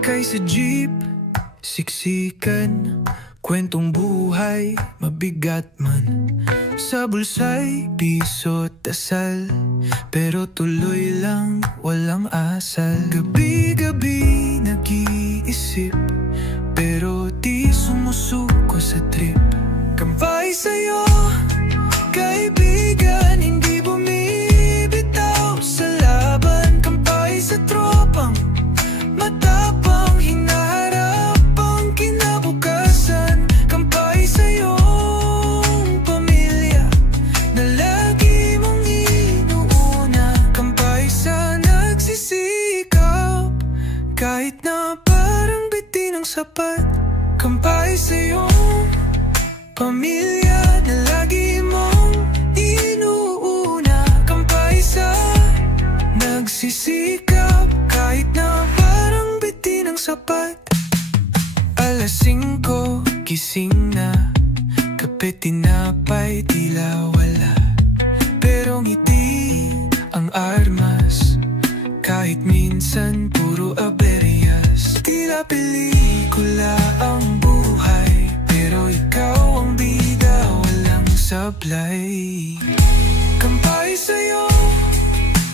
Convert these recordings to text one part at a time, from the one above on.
Sakay sa jeep, siksikan, kwentong buhay, mabigat man. Sa bulsa'y piso't dasal, pero tuloy lang, walang asal. Gabi-gabi nag-iisip, pero di sumusuko sa trip. Kampay sa'yo, kaibigan, hindi bumibitaw sa laban. Kampay sa tropang matapang, hinaharap ang kinabukasan. Kampay sa'yong pamilya na lagi mong inuuna. Kampay sa nagsisikap, kahit na parang bitin ang sapat. Kampay sa'yong pamilya na lagi mong inuuna. Kampay sa nagsisikap, kahit na parang bitin ang sapat. Alas 5, gising na, kape, tinapay, tila wala. Pero ngiti ang armas, kahit minsan puro aberyas. Tila pelikula ang buhay, pero ikaw ang bida, walang sablay. Kampay sa'yo,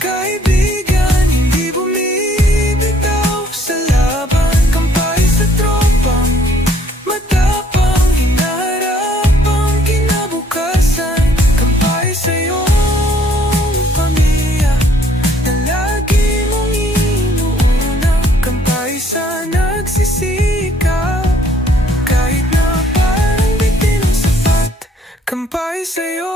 kaibigan, hindi bumibitaw sa laban. Kampay sa tropang matapang, hinaharap ang kinabukasan. Kampay sa'yong pamilya na lagi mong inuuna. Kampay sa nagsisikap, kahit na parang bitin ang sapat. Kampay sa'yo,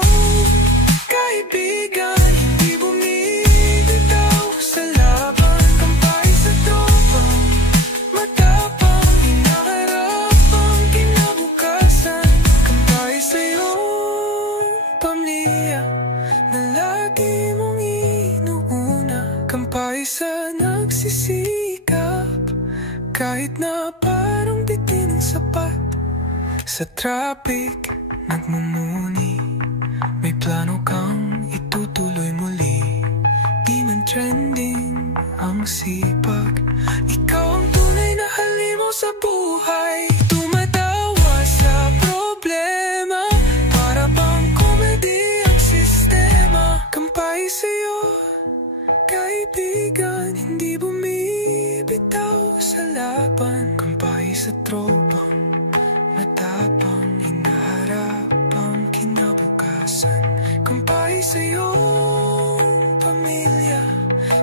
kaibigan, hindi bumibitaw sa laban. Kampay sa tropang matapang, hinaharap ang kinabukasan. Kampay sa'yong pamilya na lagi mong inuuna. Kampay sa nagsisikap, kahit na parang bitin ang sapat. Sa traffic, nagmumuni, may plano kang itutuloy muli. Di man trending ang sipag, ikaw ang tunay na halimo sa buhay. Tumatawa sa problema, para bang komedi ang sistema. Kampay sa'yo, kaibigan, hindi bumibitaw sa laban. Kampay sa tropang matapang, hinaharap ang kinabukasan. Kampay sa'yong pamilya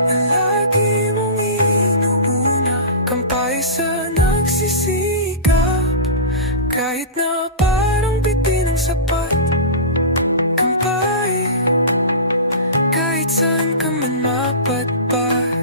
na lagi mong inuuna. Kampay sa nagsisikap, kahit na parang bitin ang sapat. Kampay, kahit saan ka man mapatpat.